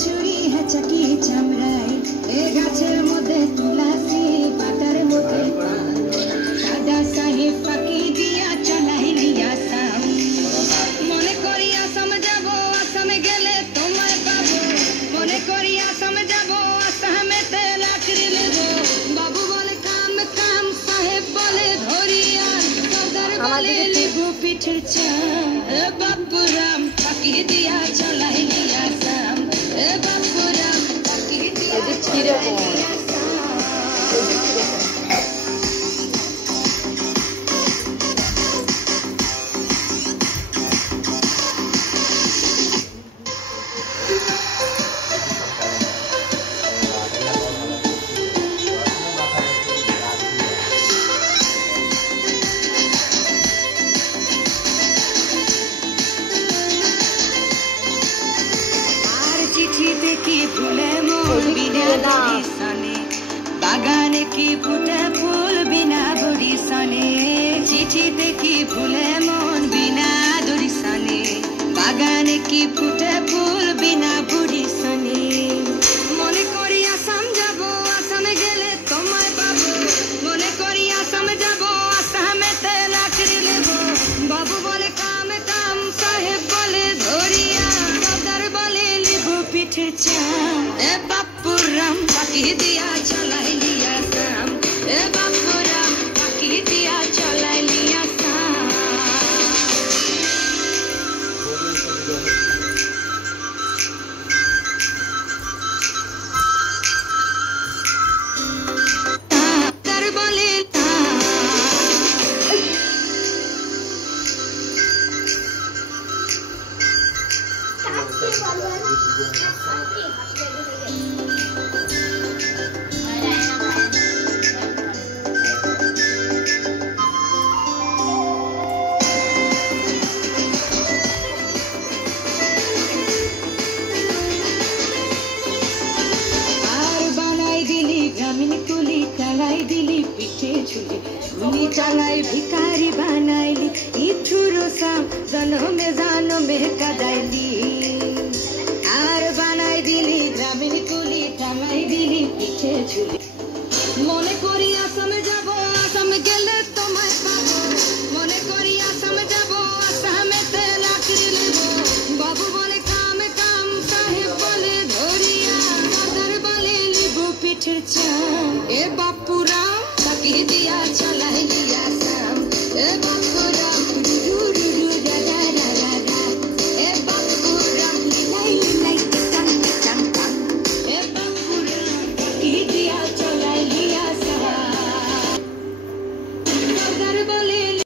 ছুরি হাঁচাকি চামড়াই এ গাছের মধ্যে তুলাসি পাতার মধ্যে সাদা সাহেব পাখি দিয়া চালাইলি আসাম মনে করি আসাম যাব আসামে গেলে তোমায় পাবো মনে করি আসাম যাব আসামেতে লাকড়ি নেব বাবু বলে কাম কাম সাহেব বলে ধরিয়া সর্দার বলে লেবু পিঠের চাম এ বাপুরাম পাখি দিয়া চালাইলি আসাম এ বাপুরাম পাখি দিয়া চালাইলি আসাম চিঠিতে কি ফুলে মোর বিনা বরিশানে বাগানে কি ফুটে ফুল বিনা বরিশানে চিঠিতে কি ফুলে মন বিনা দরিশানে বাগানে কি ফুটে ফুল বিনা বরিশানে মনে করি আসাম যাব আসামে গেলে তোমায় পাবো মনে করি আসাম যাব আসামেতে লাকড়ি নেব বাবু বলে কাম কাম সাহেব বলে ধরিয়া সর্দার বলে পিঠে চাম এ বাপুরাম পাখি দিয়া চালাইলি আসাম এ বাপুরাম পাখি দিয়া চালাইলি আসাম তার বলে चालाई भिखारी बनाइली इठुरो साम जनमे जानमे कदाइली आर बनाई दिली ग्रामीण कुली टांगाई दिली पिठे झुली মনে করি আসামে যাব আসাম গেলে তোমায় পাবো মনে করি আসাম যাব আসামেতে লাকড়ি নেব বাবু বলে কাম কাম সাহেব বলে ধরিয়া সর্দার বলে লেবু পিঠের চাম এ বাপুরাম পাখি